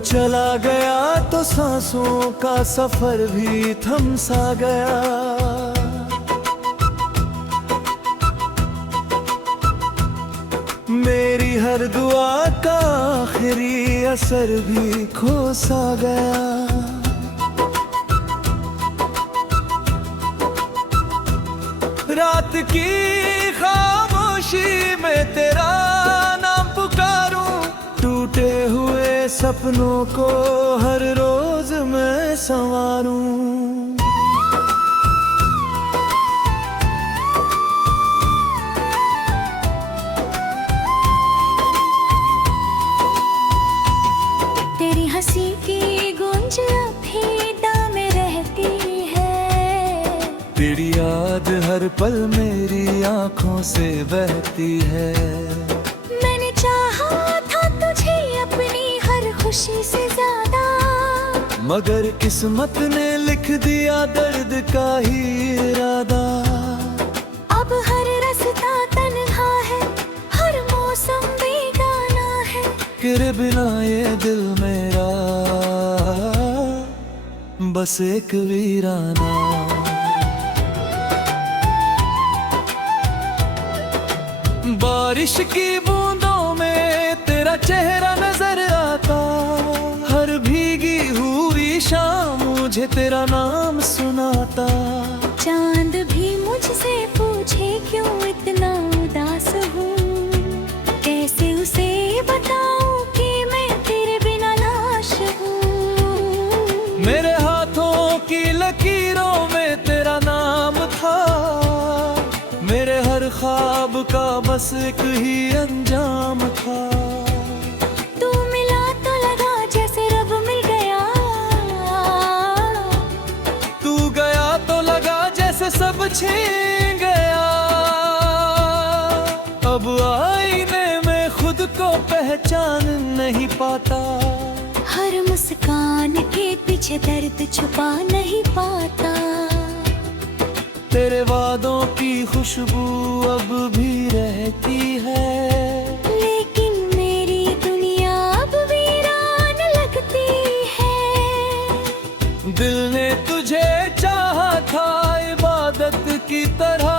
चला गया तो सांसों का सफर भी थम सा गया। मेरी हर दुआ का आखिरी असर भी खो सा गया। रात की खामोशी में तेरा नाम पुकारूं, टूटे हुए सपनों को हर रोज मैं संवारूं। तेरी हंसी की गूंज अफीदा में रहती है, तेरी याद हर पल मेरी आंखों से बहती है। मैंने चाहा था तुझे अपनी हर खुशी से ज्यादा, मगर किस्मत ने लिख दिया दर्द का ही इरादा। अब हर रास्ता तन्हा है, हर मौसम बेगाना है। तेरे बिना ये दिल मेरा बस एक वीराना। बारिश की बूंदों में तेरा चेहरा नजर आता, हर भीगी हुई शाम मुझे तेरा नाम सुनाता। चांद भी मुझसे पूछे क्यों इतना उदास हूँ, कैसे उसे बताऊं कि मैं तेरे बिना लाश हूँ। मेरे हाथों की लकीरों में तेरा नाम था, मेरे हर ख्वाब का बस एक ही अंजाम था। तू मिला तो लगा जैसे रब मिल गया, तू गया तो लगा जैसे सब छिन गया। अब आईने में खुद को पहचान नहीं पाता, हर मुस्कान के पीछे दर्द छुपा नहीं पाता। तेरे वादों की खुशबू अब भी रहती है, लेकिन मेरी दुनिया अब वीरान लगती है। दिल ने तुझे चाहा था इबादत की तरह,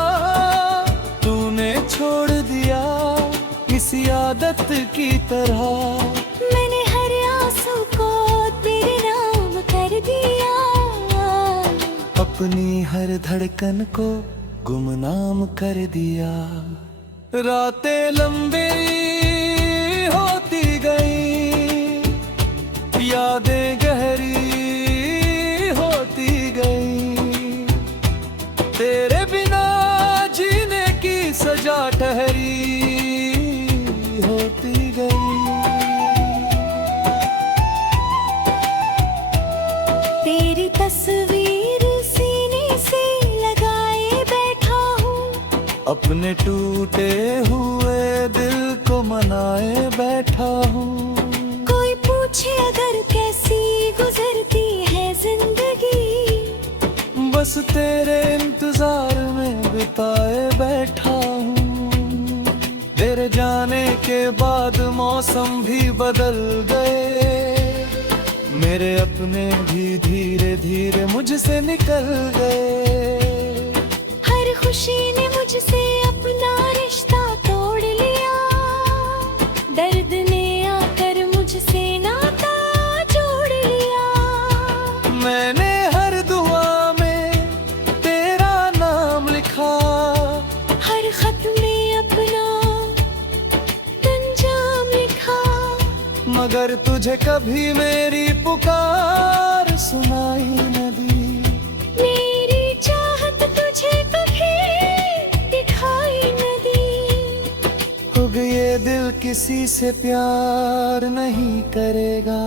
तूने छोड़ दिया किसी आदत की तरह। मैंने हर आंसू को तेरे नाम कर दिया, अपनी हर धड़कन को गुमनाम कर दिया। रातें लंबी होती गई, यादें गहरी होती गई। तेरे बिना जीने की सजा ठहरी होती गई। तेरी तस्वीर सीने से लगाए बैठा हूँ, अपने टूटे हुए दिल को मनाए बैठा हूँ। कोई पूछे अगर कैसी गुजरती है जिंदगी, बस तेरे इंतजार में बिताए बैठा हूँ। तेरे जाने के बाद मौसम भी बदल गए, मेरे अपने भी धीरे धीरे मुझसे निकल गए। हर खुशी ने मुझसे अपना रिश्ता तोड़ लिया, दर्द ने आकर मुझसे नाता जोड़ लिया। मैंने हर दुआ में तेरा नाम लिखा, हर खत में अपना अंजाम लिखा, मगर तुझे कभी मेरी पुकार सुनाई न दी। मेरी चाहत तुझे कभी दिखाई न दी। हो गए दिल किसी से प्यार नहीं करेगा,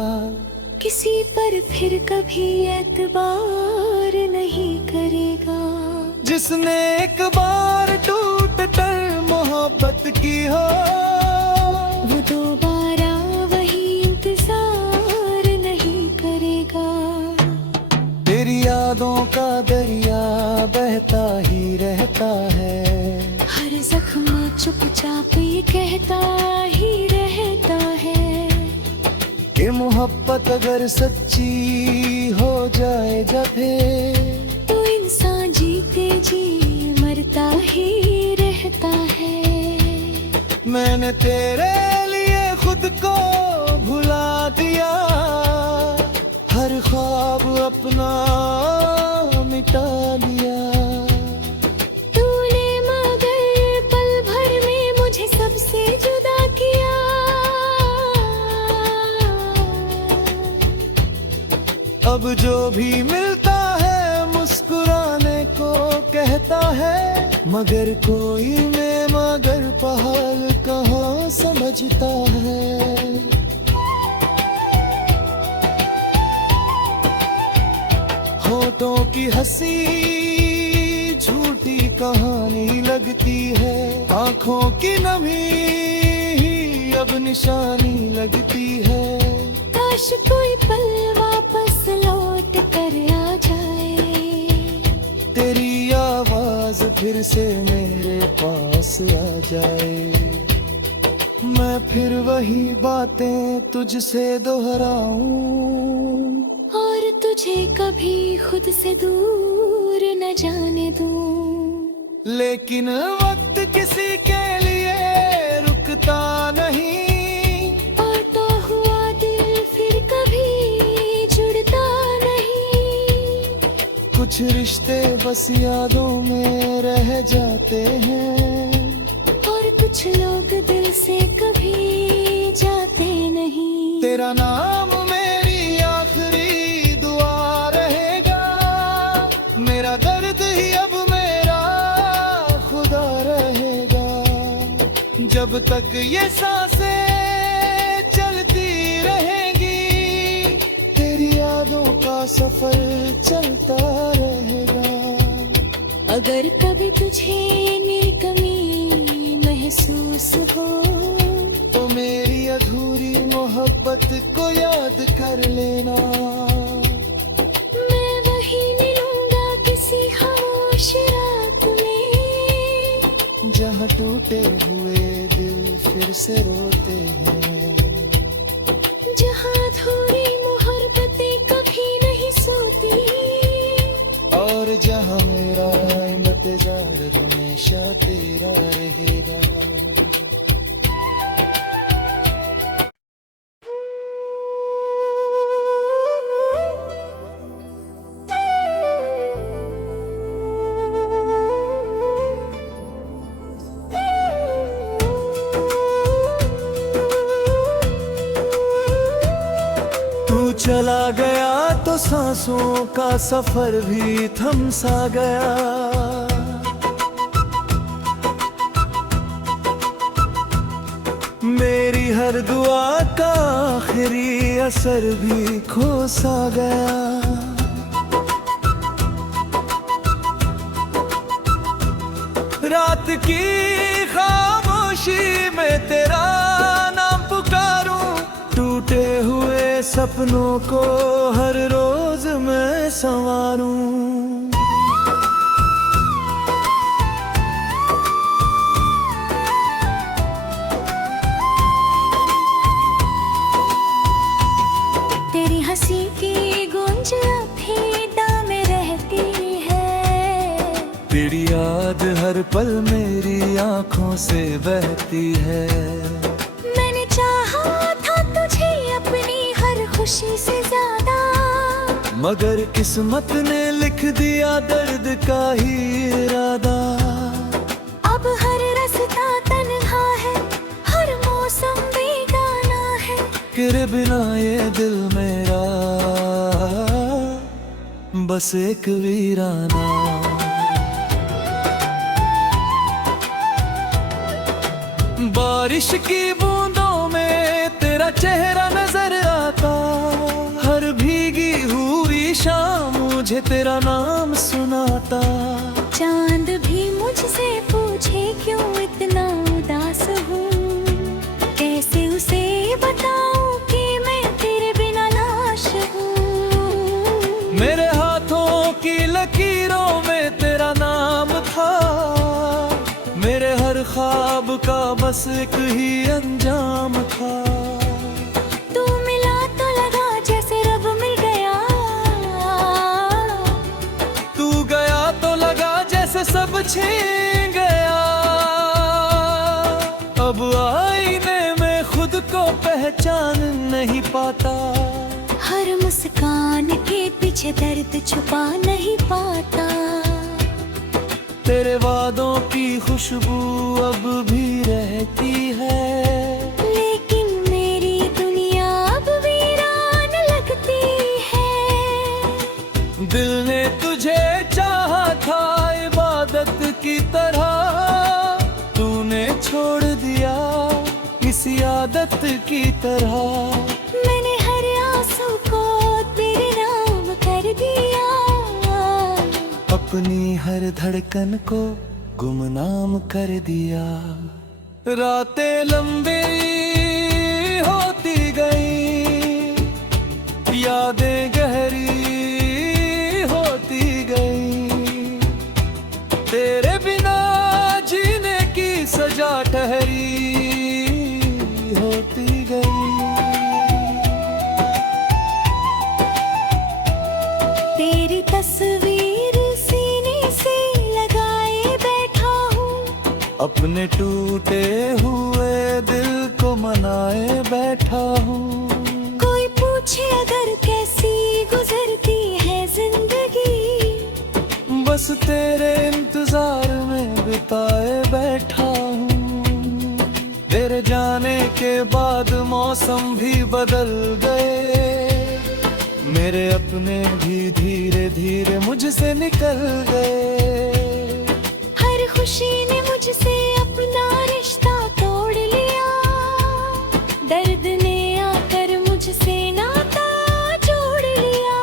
किसी पर फिर कभी एतबार नहीं करेगा। जिसने एक बार टूट कर मोहब्बत की हो, वो दोबारा वही इंतजार नहीं करेगा। तेरी यादों का दरिया बहता ही रहता है, हर जख्म चुपचाप ये कहता ही रहता है कि मोहब्बत मोहब्बत अगर सच्ची हो जाए जब तो इंसान जीते जी मरता ही रहता है। मैंने तेरे लिए खुद को भुला दिया, हर ख्वाब अपना मिटा लिया। तूने मगर पल भर में मुझे सबसे जुदा किया। अब जो भी मिलता है मुस्कुराने को कहता है, मगर कोई मैं मगर पहाड़ कहाँ समझता है। होठों की हंसी झूठी कहानी लगती है, आंखों की नमी अब निशानी लगती है। काश कोई पल वापस लौट कर आ जाए, तेरी आवाज फिर से मेरे पास आ जाए। मैं फिर वही बातें तुझसे दोहराऊं, और तुझे कभी खुद से दूर न जाने दूं। लेकिन वक्त किसी के लिए रुकता नहीं, आता हुआ दिल फिर कभी जुड़ता नहीं। कुछ रिश्ते बस यादों में रह जाते हैं, और कुछ लोग दिल से कभी जाते नहीं। तेरा नाम मेरी आखिरी दुआ रहेगा, मेरा दर्द ही अब मेरा खुदा रहेगा। जब तक ये सांसें चलती रहेंगी, तेरी यादों का सफर चलता रहेगा। अगर कभी तुझे मेरी कमी महसूस हो, तो मेरी अधूरी मोहब्बत को याद कर लेना। मैं वहीं मिलूंगा किसी खामोश रात में, जहाँ टूटे हुए दिल फिर से रोते हैं, जहाँ अधूरी मोहब्बतें कभी नहीं सोती, और जहाँ मेरा इंतजार हमेशा तेरा रहेगा। तू चला गया तो सांसों का सफर भी थम सा गया। मेरी हर दुआ का आखिरी असर भी खो सा गया। रात की खामोशी में तेरा नाम पुकारूं, टूटे हुए सपनों को हर रोज मैं संवारूं। तेरी हंसी की गूंज अफीदा में रहती है, तेरी याद हर पल मेरी आंखों से बहती है। मैंने चाहा था तुझे अपनी हर खुशी से ज्यादा, मगर किस्मत ने लिख दिया दर्द का ही इरादा। अब हर रास्ता तन्हा है, हर मौसम बेगाना है, तेरे बिना ये दिल मेरा बस एक वीराना। बारिश की बूंदों में तेरा चेहरा नजर आता, हर भीगी हुई शाम मुझे तेरा नाम सुनाता। चांद भी मुझसे पूछे क्यों इतना उदास हूँ, कैसे उसे बताऊं कि मैं तेरे बिना लाश हूँ। मेरे हाथों की लकीरों में तेरा नाम था, मेरे हर ख्वाब का बस एक ही अंजाम था। तू मिला तो लगा छीन गया। अब आईने में खुद को पहचान नहीं पाता। हर मुस्कान के पीछे दर्द छुपा नहीं पाता। तेरे वादों की खुशबू अब भी रहती है, लेकिन मेरी दुनिया अब वीरान लगती है। दिल ने तुझे चाहा था इबादत की तरह, तूने छोड़ दिया किसी आदत की तरह। मैंने हर आंसू को तेरे नाम कर दिया। अपनी हर धड़कन को गुमनाम कर दिया। रातें लंबी होती गई, यादें गहरी होती गई। तेरे बिना जीने की सजा ठहरी होती गई। तेरी तस्वीर सीने से लगाए बैठा हूँ। अपने टूटे हुए दिल को मनाए बैठा हूँ। कोई पूछे अगर कैसी गुजरती है जिंदगी, बस तेरे इंतजार में बिताए बैठा हूँ। तेरे जाने के बाद मौसम भी बदल गए, मेरे अपने भी धीरे धीरे मुझसे निकल गए। हर खुशी ने मुझसे अपना रिश्ता तोड़ लिया। दर्द ने आकर मुझसे नाता जोड़ लिया।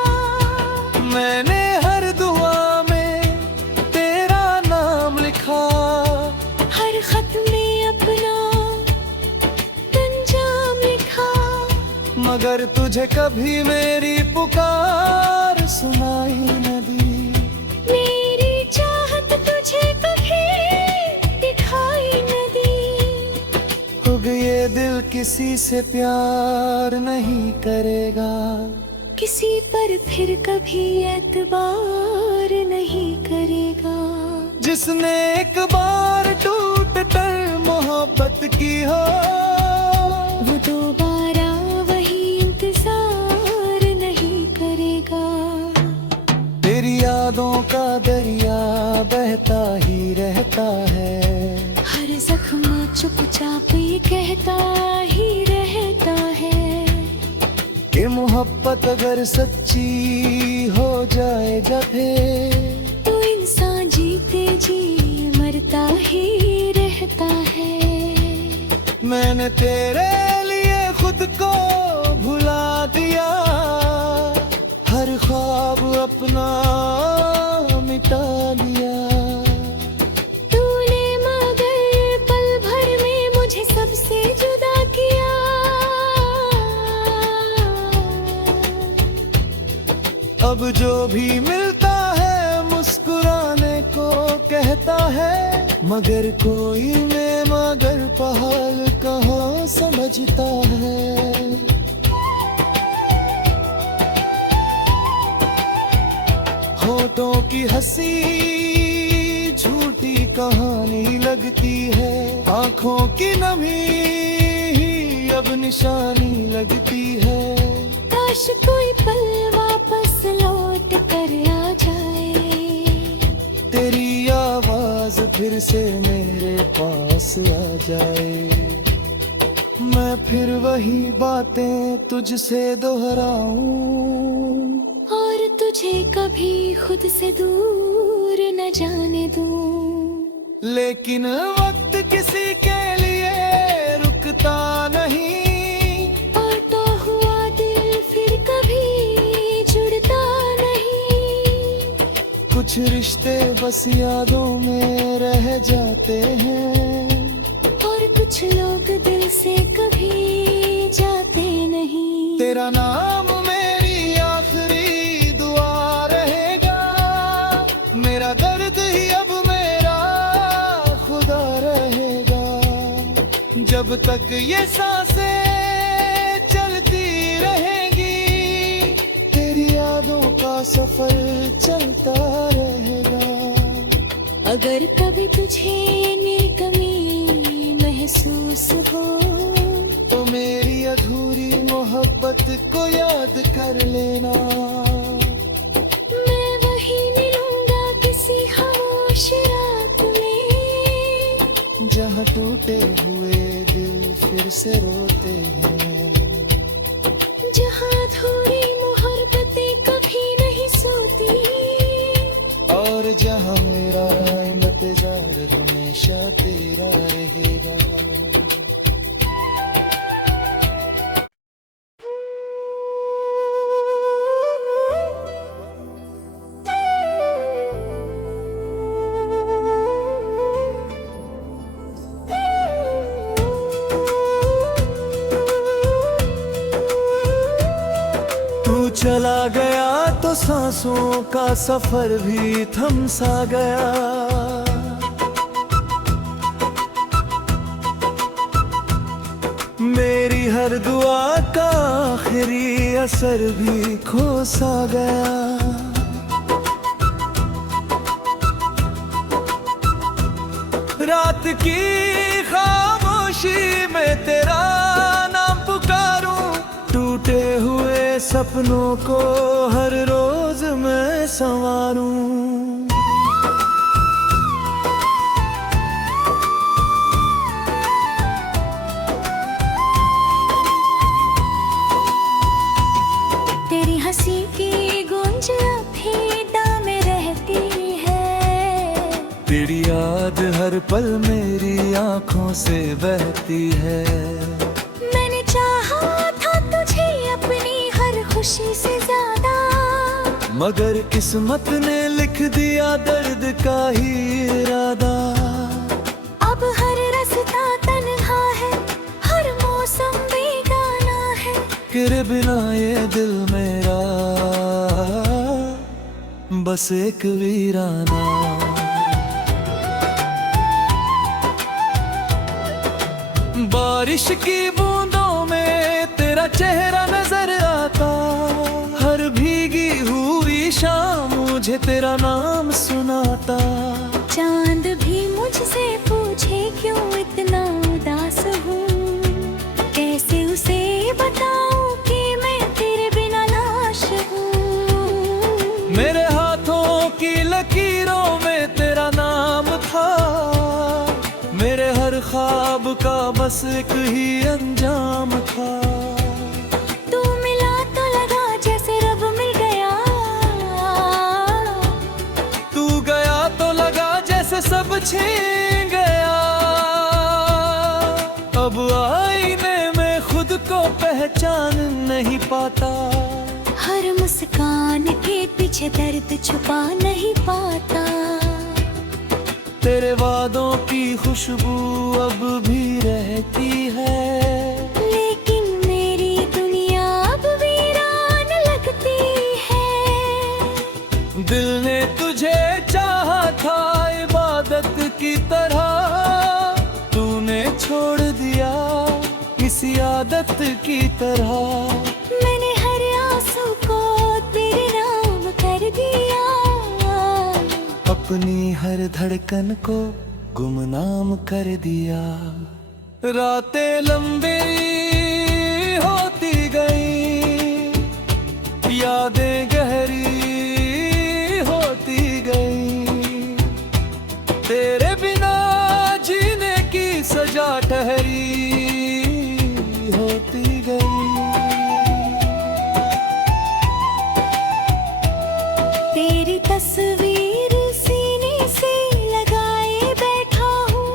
मैंने हर दुआ में तेरा नाम लिखा, हर खत में अपना अंजाम लिखा। मगर तुझे कभी मेरी पुकार सुनाई न दी। मेरी चाहत तुझे कभी दिखाई न दी। अब ये दिल किसी से प्यार नहीं करेगा, किसी पर फिर कभी एतबार नहीं करेगा। जिसने एक बार टूट कर मोहब्बत की हो, वो दोबारा वही इंतजार नहीं करेगा। तेरी यादों का दरिया बहता ही रहता है। हर जख्म चुपचाप ये कहता ही रहता है कि मोहब्बत अगर सच्ची हो जाए जब है, तो इंसान जीते जी मरता ही रहता है। मैंने तेरे लिए खुद को भुला दिया, हर ख्वाब अपना मिटा लिया। तूने मगर पल भर में मुझे सबसे जुदा किया। अब जो भी मिलता है मुस्कुराने को कहता है, मगर कोई मैं मगर पहाड़ कहाँ समझता है। होठों की हंसी झूठी कहानी लगती है, आंखों की नमी ही अब निशानी लगती है। काश कोई पल वापस लौट कर आ जाए, तेरी आवाज फिर से मेरे पास आ जाए। मैं फिर वही बातें तुझसे दोहराऊं, और तुझे कभी खुद से दूर न जाने दूं। लेकिन वक्त किसी के लिए रुकता नहीं, आता हुआ दिल फिर कभी जुड़ता नहीं। कुछ रिश्ते बस यादों में रह जाते हैं, और कुछ लोग दिल से कभी जाते नहीं। तेरा नाम मेरी आखिरी दुआ रहेगा, मेरा दर्द ही अब मेरा खुदा रहेगा। जब तक ये सांसें चलती रहेंगी, तेरी यादों का सफर चलता रहेगा। अगर कभी मोहब्बत को याद कर लेना। मैं वही मिलूंगा किसी खामोश रात में, जहाँ टूटे हुए दिल फिर से रोते हैं, जहाँ अधूरी मोहब्बतें कभी नहीं सोती, और जहाँ मेरा इंतजार हमेशा तेरा रहेगा। तू चला गया तो सांसों का सफर भी थम सा गया, मेरी हर दुआ का आखिरी असर भी खो सा गया। रात की खामोशी में तेरा नाम पुकारूं, टूटे हुए सपनों को हर रोज मैं संवारूं। तेरी हंसी की गूंज अभी दाम में रहती है, तेरी याद हर पल मेरी आंखों से बहती है। मैंने चाहा था तुझे अपनी हर खुशी से ज्यादा, मगर किस्मत ने लिख दिया दर्द का ही इरादा। अब हर रास्ता तन्हा है, हर मौसम बेगाना है, तेरे बिना ये दिल मेरा बस एक वीराना। बारिश की बूंदों में तेरा चेहरा नजर आता, हर भीगी हुई शाम मुझे तेरा नाम सुनाता। चांद भी मुझसे पूछे क्यों इतना उदास हूँ, कैसे उसे बताऊं कि मैं तेरे बिना लाश हूँ। मेरे हाथों की लकीरों में तेरा नाम था, मेरे हर ख्वाब का बस एक ही अंजाम था। तू मिला तो लगा जैसे रब मिल गया, तू गया तो लगा जैसे सब छिन गया। अब आईने में खुद को पहचान नहीं पाता, हर मुस्कान के पीछे दर्द छुपा नहीं पाता। तेरे वादों की खुशबू अब भी रहती है, लेकिन मेरी दुनिया अब वीरान लगती है। दिल ने तुझे चाहा था इबादत की तरह, तूने छोड़ दिया किसी आदत की तरह। मैंने हर आंसू को तेरे नाम कर दिया, अपनी हर धड़कन को गुमनाम कर दिया। रातें लंबी होती गई, यादें गहरी होती गई, तेरे बिना जीने की सजा ठहरी होती गई। तेरी तस्वीर सीने से लगाए बैठा हूँ,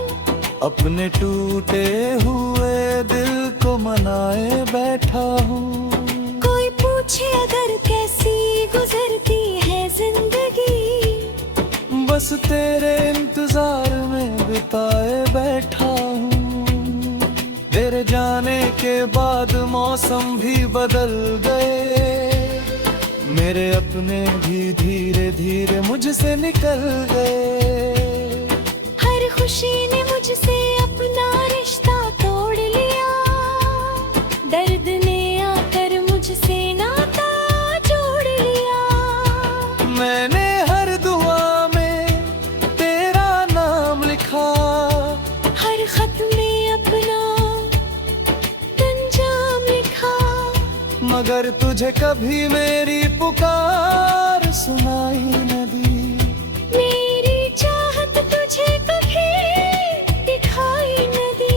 अपने टूटे हुए दिल को मनाए बैठा हूँ। कोई पूछे अगर कैसी गुजरती है जिंदगी, बस तेरे इंतजार में बिताए बैठा हूँ। तेरे जाने के बाद मौसम भी बदल गए, मेरे अपने भी धीरे धीरे मुझसे निकल गए। हर खुशी ने मुझसे अपना रिश्ता तोड़ लिया, दर्द ने आकर मुझसे नाता जोड़ लिया। मैंने हर दुआ में तेरा नाम लिखा, हर खत में अपना अंजाम लिखा। मगर तुझे कभी मेरी पुकार सुनाई न दी। मेरी चाहत तुझे कभी दिखाई न दी।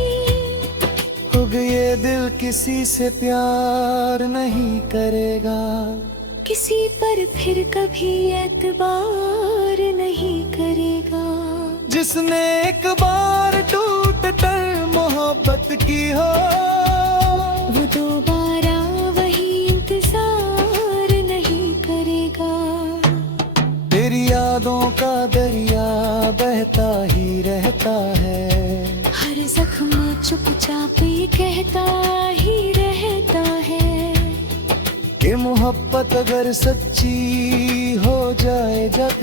अब ये दिल किसी से प्यार नहीं करेगा, किसी पर फिर कभी एतबार नहीं करेगा। जिसने एक बार टूट कर मोहब्बत की हो, वो दोबारा वही इंतजार नहीं करेगा। तेरी यादों का दरिया बहता ही रहता है, हर जख्म चुपचाप ये कहता ही रहता है कि मोहब्बत अगर सच्ची हो जाए जब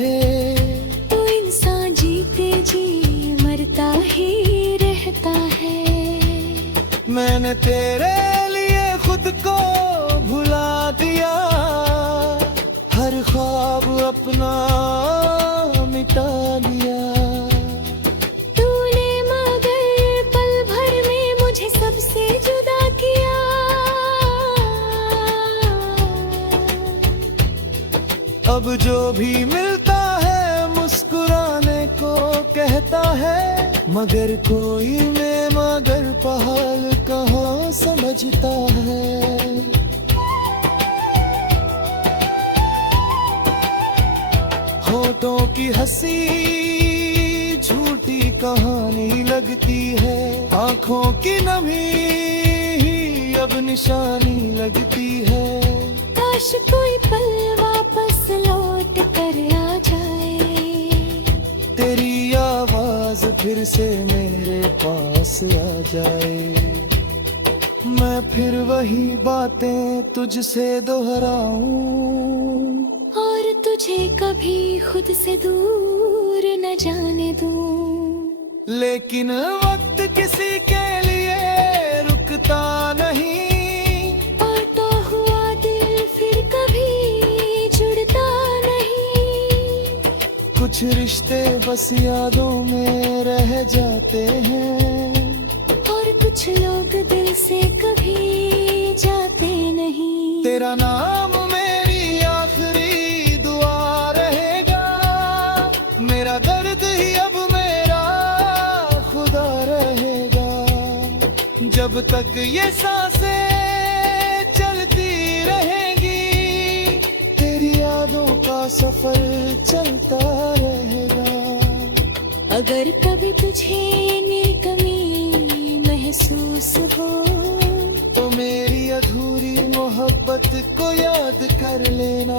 तो इंसान जीते जी मरता ही रहता है। मैंने तेरे लिए खुद को भुला दिया, हर ख्वाब अपना मिटा लिया। तूने मगर पल भर में मुझे सबसे जुदा किया। अब जो भी मिलता है मुस्कुराने को कहता है, मगर कोई मैं मगर पहाड़ कहाँ समझता है। होठों की हंसी झूठी कहानी लगती है, आंखों की नमी ही अब निशानी लगती है। काश कोई पल वापस लौट कर आ जाए, तेरी आवाज फिर से मेरे पास आ जाए, मैं फिर वही बातें तुझसे दोहराऊं और तुझे कभी खुद से दूर न जाने दूं। लेकिन वक्त किसी के लिए रुकता नहीं, आता हुआ दिल फिर कभी जुड़ता नहीं। कुछ रिश्ते बस यादों में रह जाते हैं, और कुछ लोग दिल से कभी जाते नहीं। तेरा नाम मेरी आखिरी दुआ रहेगा, मेरा दर्द ही अब मेरा खुदा रहेगा। जब तक ये सांसें चलती रहेंगी, तेरी यादों का सफर चलता रहेगा। अगर कभी तुझे मेरी कमी महसूस हो, तो मेरी अधूरी मोहब्बत को याद कर लेना।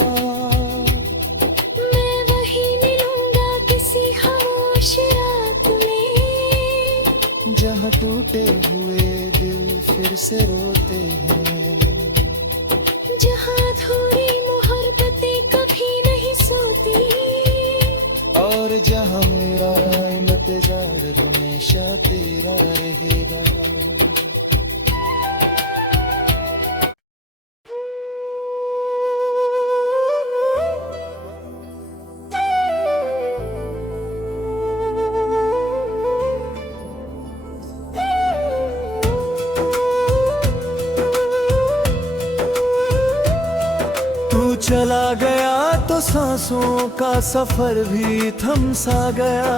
मैं वही मिलूंगा किसी खामोश रात में, जहाँ टूटे हुए दिल फिर से रोते हैं, जहाँ अधूरी मोहब्बतें कभी नहीं सोती, और जहाँ मेरा इंतजार हमेशा तेरा रहेगा। तू चला गया तो सांसों का सफर भी थम सा गया,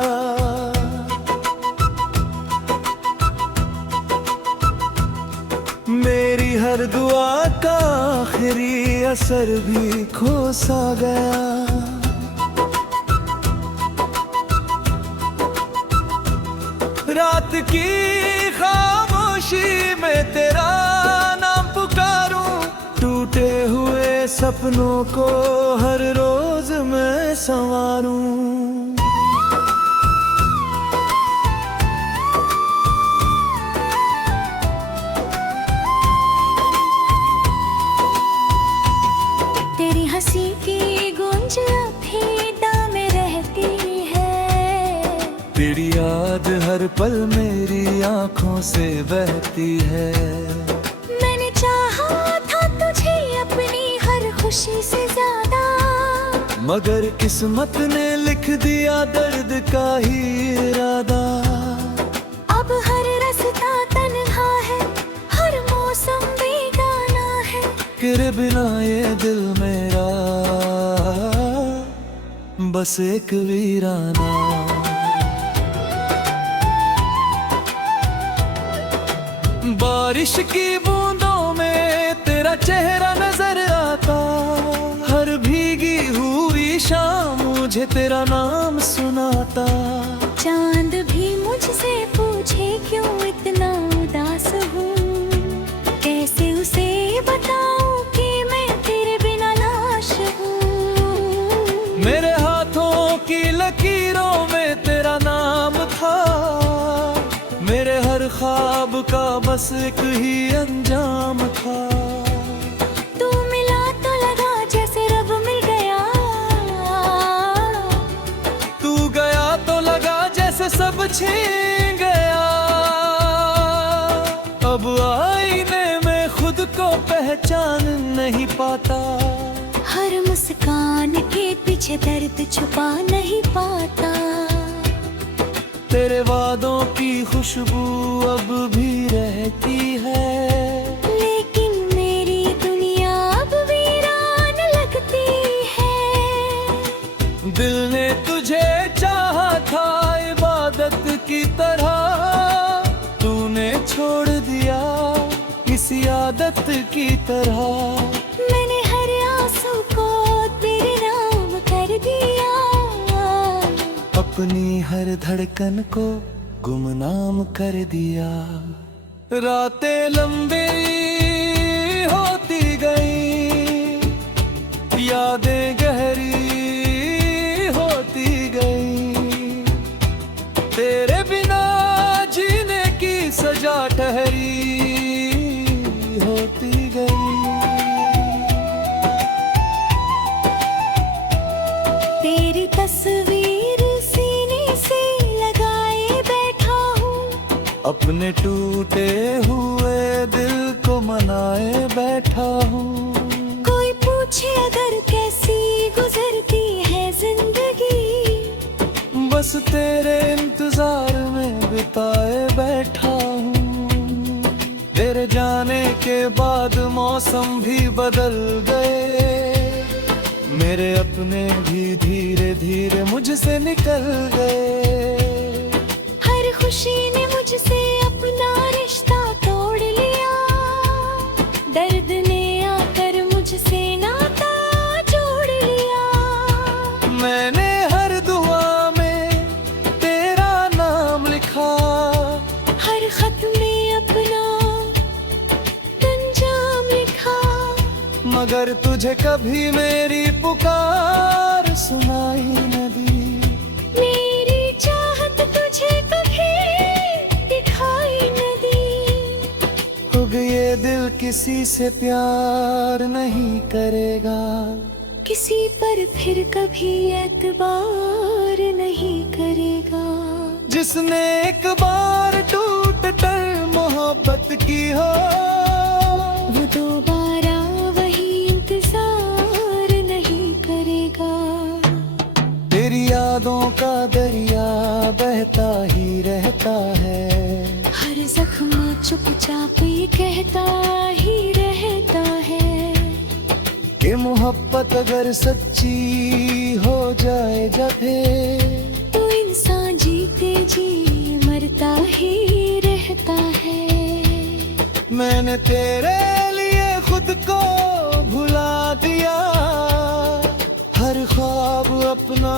मेरी हर दुआ का आखिरी असर भी खो सा गया। रात की खामोशी में तेरा नाम पुकारूं, टूटे हुए सपनों को हर रोज मैं संवारूं। तेरी हंसी की गूंज अफीदा में रहती है, तेरी याद हर पल मेरी आंखों से बहती है। मैंने चाहा था तुझे अपनी हर खुशी से ज्यादा, मगर किस्मत ने लिख दिया दर्द का ही इरादा। अब हर रास्ता तन्हा है, हर मौसम बेगाना है, तेरे बिना ये दिल मेरा बस एक वीराना। बारिश की बूंदों में तेरा चेहरा नजर आता, हर भीगी हुई शाम मुझे तेरा नाम सुनाता। चांद भी मुझसे पूछे क्यों इतना उदास हूँ, कैसे उसे बताऊं कि मैं तेरे बिना लाश हूँ। मेरे हाथों की लकीरों में तेरा नाम था, मेरे हर ख्वाब का बस एक ही अंजाम था। तू मिला तो लगा जैसे रब मिल गया, तू गया तो लगा जैसे सब छीन गया। अब आईने में खुद को पहचान नहीं पाता, हर मुस्कान के पीछे दर्द छुपा नहीं पाता। तेरे वादों की खुशबू अब भी रहती है, लेकिन मेरी दुनिया अब वीरान लगती है। दिल ने तुझे चाहा था इबादत की तरह, तूने छोड़ दिया किसी आदत की तरह। मैंने हर आंसू को तेरे नाम कर दिया, अपनी हर धड़कन को गुमनाम कर दिया। रातें लंबी होती गई, यादें गहरी होती गई, तेरे बिना जीने की सजा ठहरी होती गई। तेरी तस्वीर सीने से लगाए बैठा हूँ, अपने टूटे हुए दिल को मनाए बैठा हूँ। कोई पूछे अगर कैसी गुजरती है जिंदगी, बस तेरे इंतजार में बिताए बैठा हूँ। तेरे जाने के बाद मौसम भी बदल गए, मेरे अपने भी धीरे धीरे मुझसे निकल गए। हर खुशी ने मुझसे अपना रिश्ता तोड़ लिया, दर्द ने आकर मुझसे नाता जोड़ लिया। मैंने हर दुआ में तेरा नाम लिखा, हर खत में अपना अंजाम लिखा, मगर तुझे कभी मेरी पुकार सुनाई न दी। मेरी चाहत तुझे कभी दिखाई न दी। अब ये दिल किसी से प्यार नहीं करेगा, किसी पर फिर कभी एतबार नहीं करेगा। जिसने एक बार टूट कर मोहब्बत की हो, वो दोबारा वही इंतजार नहीं करेगा। तेरी यादों का दरिया बहता ही रहता है, हर जख्म चुपचाप ये कहता ही रहता है कि मोहब्बत अगर सच्ची हो जाए जबे, तो इंसान जीते जी मरता ही रहता है। मैंने तेरे लिए खुद को भुला दिया, हर ख्वाब अपना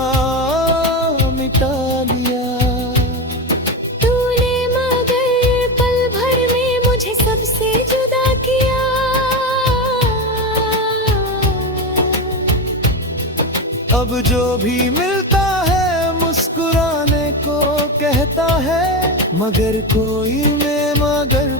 मिटा लिया। तूने मगर पल भर में मुझे सबसे जुदा किया। अब जो भी मिलता है मुस्कुराने को कहता है, मगर कोई मैं मगर